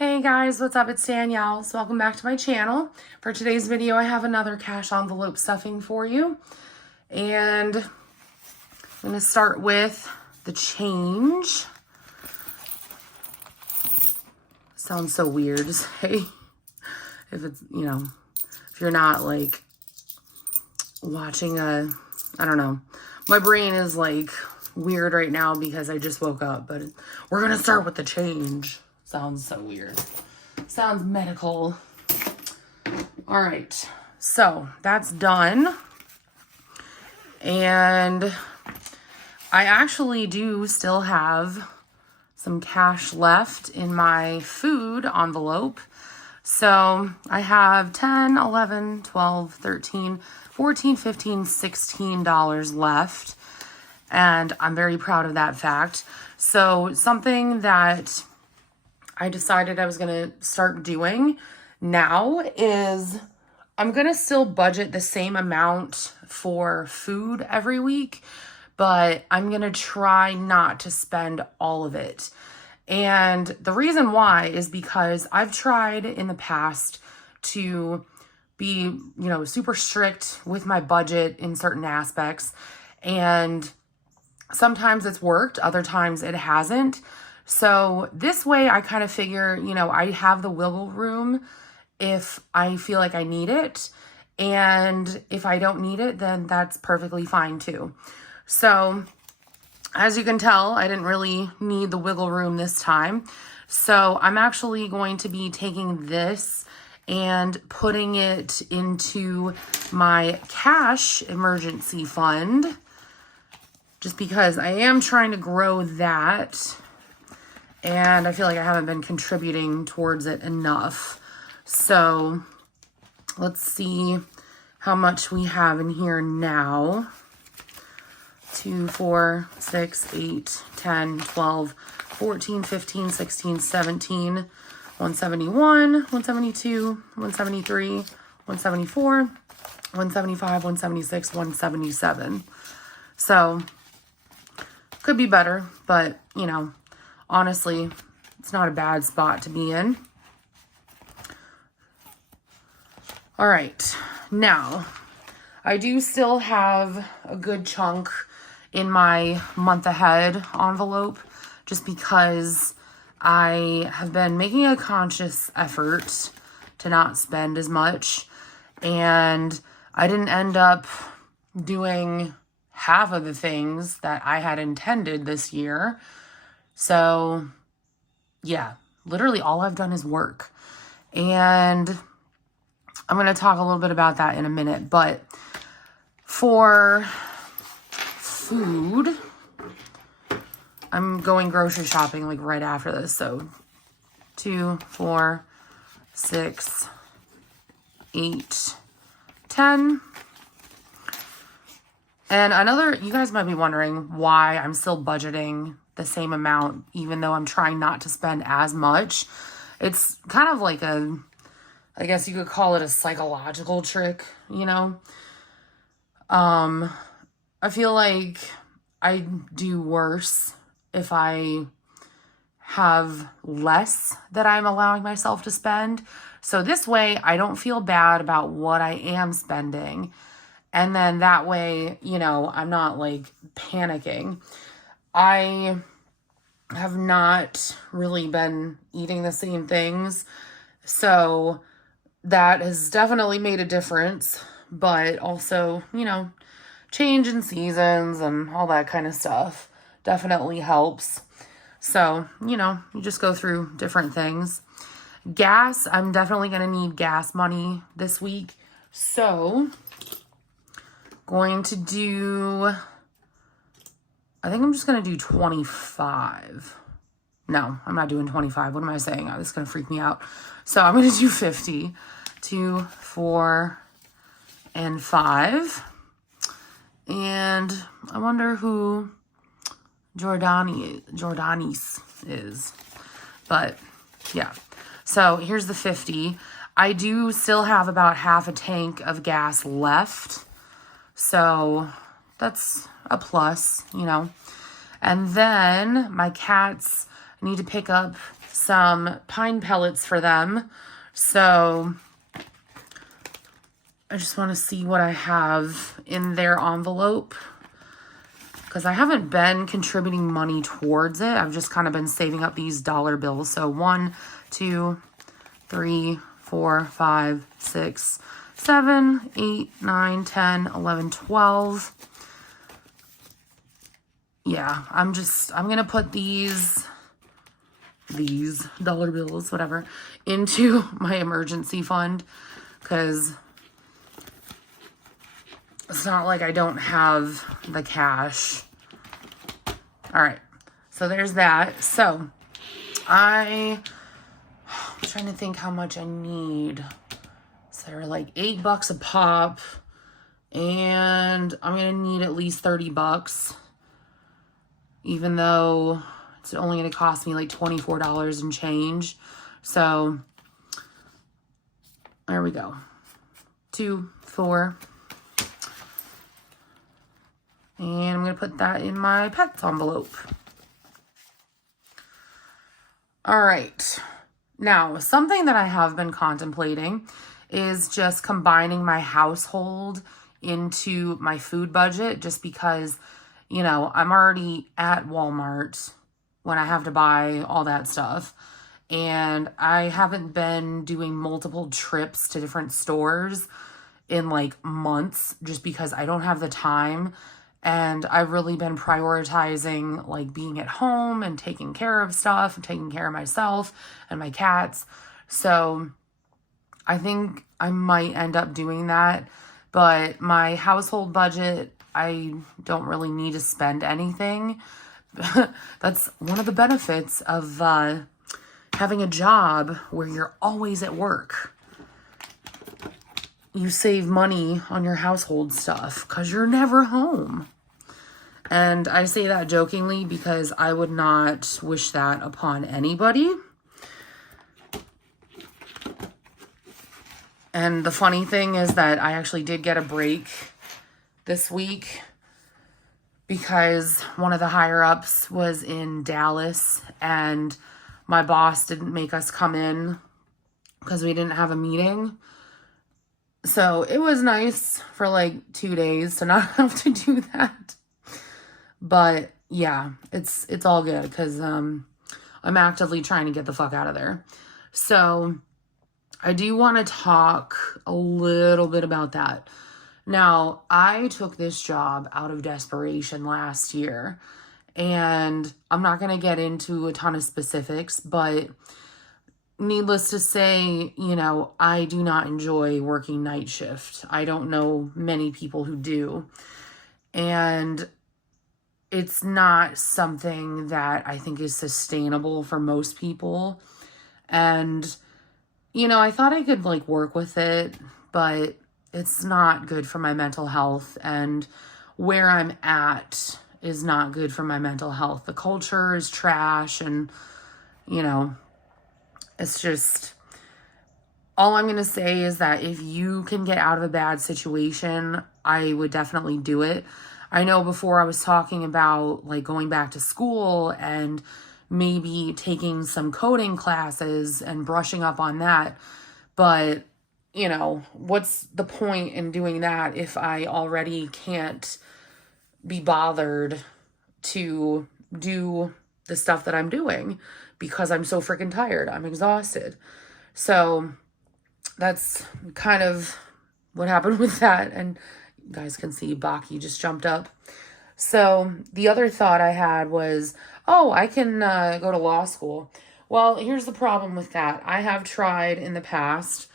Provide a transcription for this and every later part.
Hey guys, what's up? It's Danielle. So welcome back to my channel. For today's video, I have another cash envelope stuffing for you. And I'm going to start with the change. Sounds so weird to say. If it's, if you're not like watching I don't know. My brain is like weird right now because I just woke up, but we're going to start with the change. Sounds so weird. Sounds medical. All right. So that's done. And I actually do still have some cash left in my food envelope. So I have 10, 11, 12, 13, 14, 15, $16 left. And I'm very proud of that fact. So something that I decided I was going to start doing now is I'm going to still budget the same amount for food every week, but I'm going to try not to spend all of it. And the reason why is because I've tried in the past to be, super strict with my budget in certain aspects. And sometimes it's worked, other times it hasn't. So this way I kind of figure, I have the wiggle room if I feel like I need it. And if I don't need it, then that's perfectly fine too. So as you can tell, I didn't really need the wiggle room this time. So I'm actually going to be taking this and putting it into my cash emergency fund, just because I am trying to grow that. And I feel like I haven't been contributing towards it enough. So let's see how much we have in here now. 2, 4, 6, 8, 10, 12, 14, 15, 16, 17, 171, 172, 173, 174, 175, 176, 177. So could be better, but honestly, it's not a bad spot to be in. All right, now I do still have a good chunk in my month ahead envelope, just because I have been making a conscious effort to not spend as much, and I didn't end up doing half of the things that I had intended this year. So yeah, literally all I've done is work. And I'm going to talk a little bit about that in a minute. But for food, I'm going grocery shopping like right after this. So 2, 4, 6, 8, 10. And you guys might be wondering why I'm still budgeting the same amount, even though I'm trying not to spend as much. It's kind of like I guess you could call it a psychological trick, I feel like I do worse if I have less that I'm allowing myself to spend. So this way I don't feel bad about what I am spending. And then that way, I'm not like panicking. I have not really been eating the same things. So that has definitely made a difference. But also, change in seasons and all that kind of stuff definitely helps. So, you just go through different things. Gas, I'm definitely going to need gas money this week. So going to do, I think I'm just going to do 25. No, I'm not doing 25. What am I saying? This is going to freak me out. So I'm going to do 50. 2, 4, and 5. And I wonder who Jordanis is. But yeah. So here's the 50. I do still have about half a tank of gas left. So that's a plus, And then my cats need to pick up some pine pellets for them. So I just want to see what I have in their envelope, because I haven't been contributing money towards it. I've just kind of been saving up these dollar bills. So 1, 2, 3, 4, 5, 6, 7, 8, 9, 10, 11, 12. Yeah, I'm going to put these dollar bills, whatever, into my emergency fund, because it's not like I don't have the cash. All right, so there's that. So I'm trying to think how much I need. So they're like $8 a pop, and I'm gonna need at least $30, even though it's only gonna cost me like $24 and change. So there we go. 2, 4. And I'm going to put that in my pets envelope. All right. Now, something that I have been contemplating is just combining my household into my food budget, just because, you know, I'm already at Walmart when I have to buy all that stuff. And I haven't been doing multiple trips to different stores in like months, just because I don't have the time. And I've really been prioritizing like being at home and taking care of stuff and taking care of myself and my cats. So I think I might end up doing that. But my household budget, I don't really need to spend anything. That's one of the benefits of having a job where you're always at work. You save money on your household stuff because you're never home. And I say that jokingly because I would not wish that upon anybody. And the funny thing is that I actually did get a break this week because one of the higher ups was in Dallas and my boss didn't make us come in because we didn't have a meeting. So it was nice for like 2 days to not have to do that. But yeah, it's all good because I'm actively trying to get the fuck out of there. So I do want to talk a little bit about that. Now, I took this job out of desperation last year, and I'm not going to get into a ton of specifics, but needless to say, you know, I do not enjoy working night shift. I don't know many people who do. And it's not something that I think is sustainable for most people. And, you know, I thought I could like work with it, but it's not good for my mental health. And where I'm at is not good for my mental health. The culture is trash, and, you know, it's just, all I'm going to say is that if you can get out of a bad situation, I would definitely do it. I know before I was talking about like going back to school and maybe taking some coding classes and brushing up on that. But, you know, what's the point in doing that if I already can't be bothered to do the stuff that I'm doing because I'm so freaking tired. I'm exhausted. So that's kind of what happened with that. And you guys can see Baki just jumped up. So the other thought I had was, oh, I can go to law school. Well, here's the problem with that. I have tried in the past,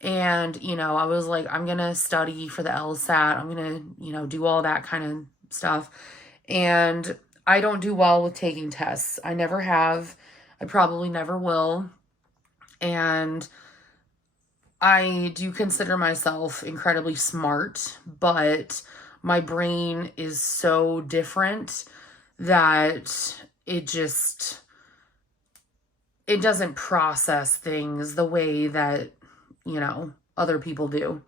and, you know, I was like, I'm going to study for the LSAT. I'm going to, you know, do all that kind of stuff. And I don't do well with taking tests. I never have. I probably never will. And I do consider myself incredibly smart, but my brain is so different that it doesn't process things the way that, you know, other people do,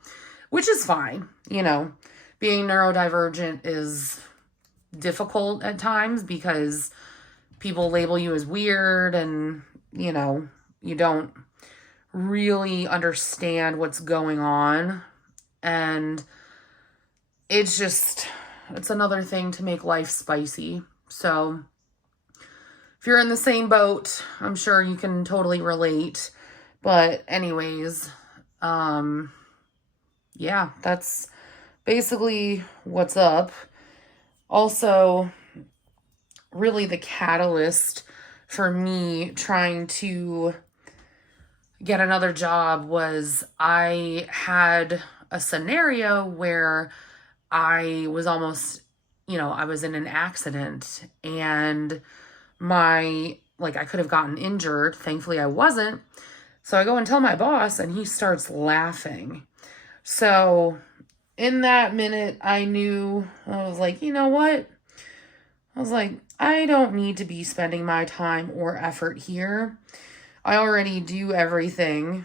which is fine. You know, being neurodivergent is difficult at times because people label you as weird, and you don't really understand what's going on. And it's another thing to make life spicy. So if you're in the same boat, I'm sure you can totally relate. But anyways, yeah, that's basically what's up. Also, really the catalyst for me trying to get another job was I had a scenario where I was almost, I was in an accident and I could have gotten injured. Thankfully, I wasn't. So I go and tell my boss and he starts laughing. So in that minute, I was like, you know what? I was like, I don't need to be spending my time or effort here. I already do everything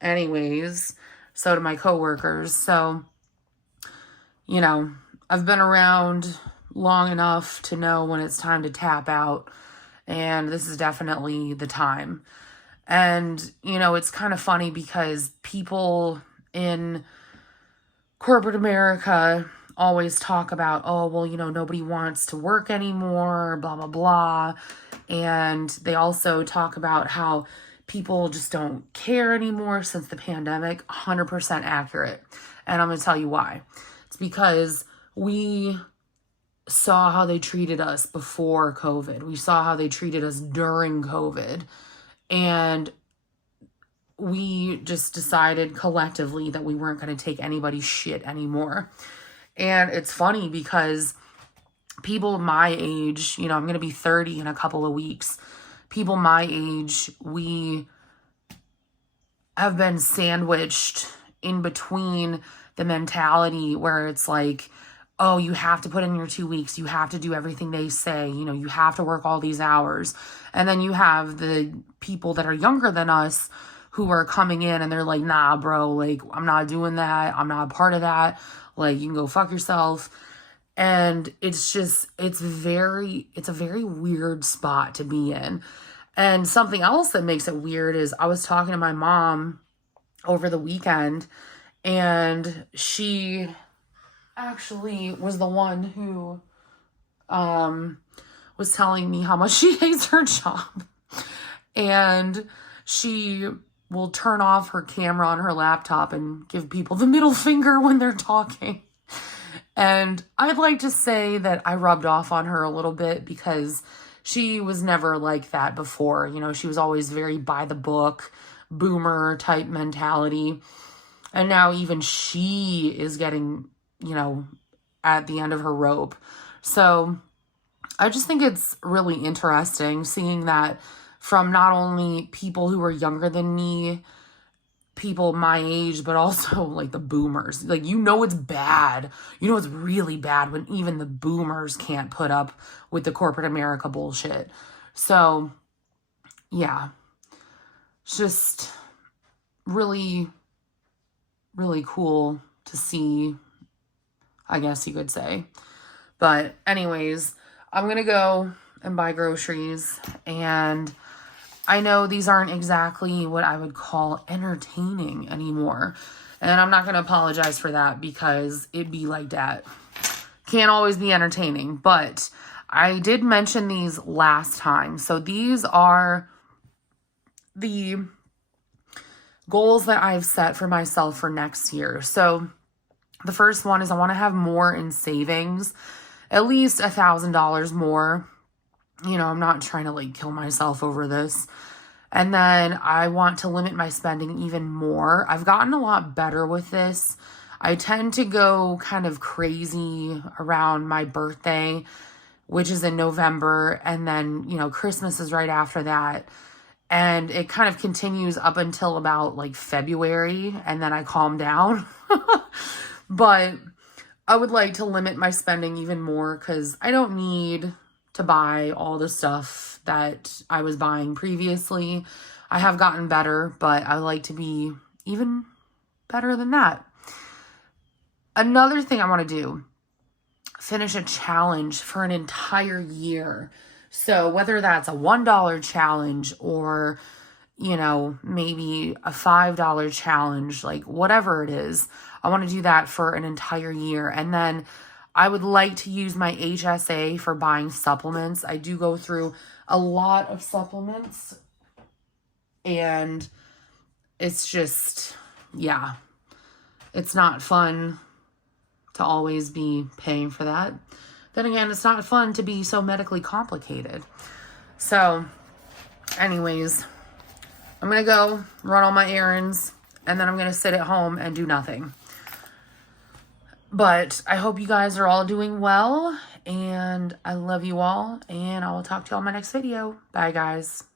anyways. So do my coworkers. So, I've been around long enough to know when it's time to tap out. And this is definitely the time. And, it's kind of funny because people in corporate America always talk about, oh, well, nobody wants to work anymore, blah, blah, blah. And they also talk about how people just don't care anymore since the pandemic. 100% accurate. And I'm going to tell you why. It's because we saw how they treated us before COVID. We saw how they treated us during COVID. And we just decided collectively that we weren't going to take anybody's shit anymore. And it's funny because people my age, I'm going to be 30 in a couple of weeks. People my age, we have been sandwiched in between the mentality where it's like, oh, you have to put in your 2 weeks. You have to do everything they say. You have to work all these hours. And then you have the people that are younger than us who are coming in and they're like, nah, bro, like, I'm not doing that. I'm not a part of that. Like, you can go fuck yourself. And it's a very weird spot to be in. And something else that makes it weird is I was talking to my mom over the weekend, and she actually was the one who was telling me how much she hates her job. And she will turn off her camera on her laptop and give people the middle finger when they're talking. And I'd like to say that I rubbed off on her a little bit because she was never like that before. She was always very by the book, boomer type mentality. And now even she is getting, at the end of her rope. So I just think it's really interesting seeing that from not only people who are younger than me, people my age, but also like the boomers. Like, it's bad. It's really bad when even the boomers can't put up with the corporate America bullshit. So, yeah. It's just really, really cool to see, I guess you could say. But anyways, I'm going to go and buy groceries, and I know these aren't exactly what I would call entertaining anymore. And I'm not going to apologize for that because it'd be like that. Can't always be entertaining. But I did mention these last time. So these are the goals that I've set for myself for next year. So the first one is I want to have more in savings, at least $1,000 more. I'm not trying to kill myself over this. And then I want to limit my spending even more. I've gotten a lot better with this. I tend to go kind of crazy around my birthday, which is in November. And then, Christmas is right after that. And it kind of continues up until about February. And then I calm down. But I would like to limit my spending even more because I don't need to buy all the stuff that I was buying previously. I have gotten better, but I like to be even better than that. Another thing I want to do, finish a challenge for an entire year. So whether that's a $1 challenge or, you know, maybe a $5 challenge, like whatever it is, I want to do that for an entire year. And then I would like to use my HSA for buying supplements. I do go through a lot of supplements, and it's just, yeah, it's not fun to always be paying for that. Then again, it's not fun to be so medically complicated. So, anyways, I'm going to go run all my errands, and then I'm going to sit at home and do nothing. But I hope you guys are all doing well, and I love you all, and I will talk to you all in my next video. Bye, guys.